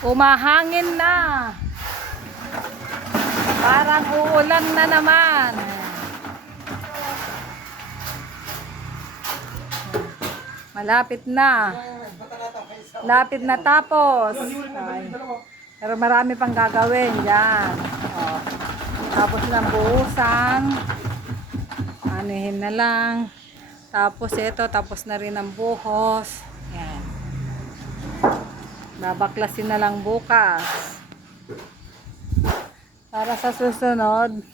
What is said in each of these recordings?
Umahangin na. Parang uulan na naman. Malapit na. Lapit na tapos. Ay. Pero marami pang gagawin dyan. O. Tapos lang buhusan. Anihin na lang. Tapos ito, tapos na rin ang buhos. Babaklasin na lang bukas. Para sa susunod,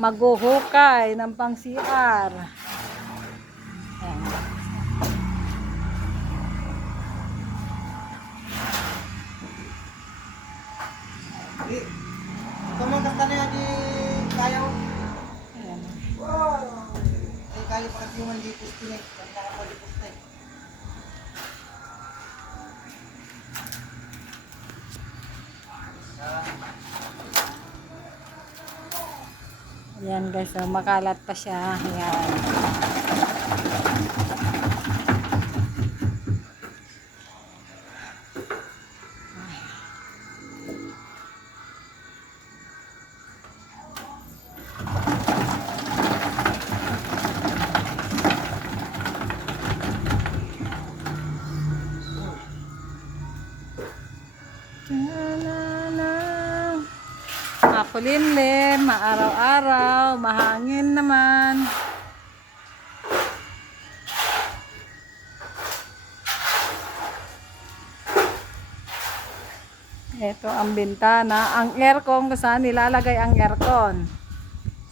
maghuhukay ng pang CR. Yan. Di, Tumangkas ka na yan di kaya ko. Ayan. Wow! Ay kaya pa kasi yung pusti na eh. Pag nakapalipos na eh. Ayan guys, so makalat pa siya. Ayan. Ta-na-na. Ako linlim, maaraw-araw, mahangin naman. Ito ang bintana. Ang aircon, kung saan nilalagay ang aircon.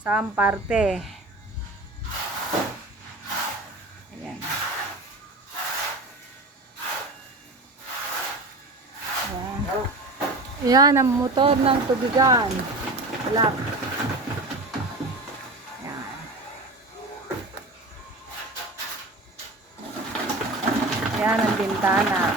Saan parte. Ayan. Ayan. Yan ang motor ng tubigan. Black. Yan. Yan ang bintana.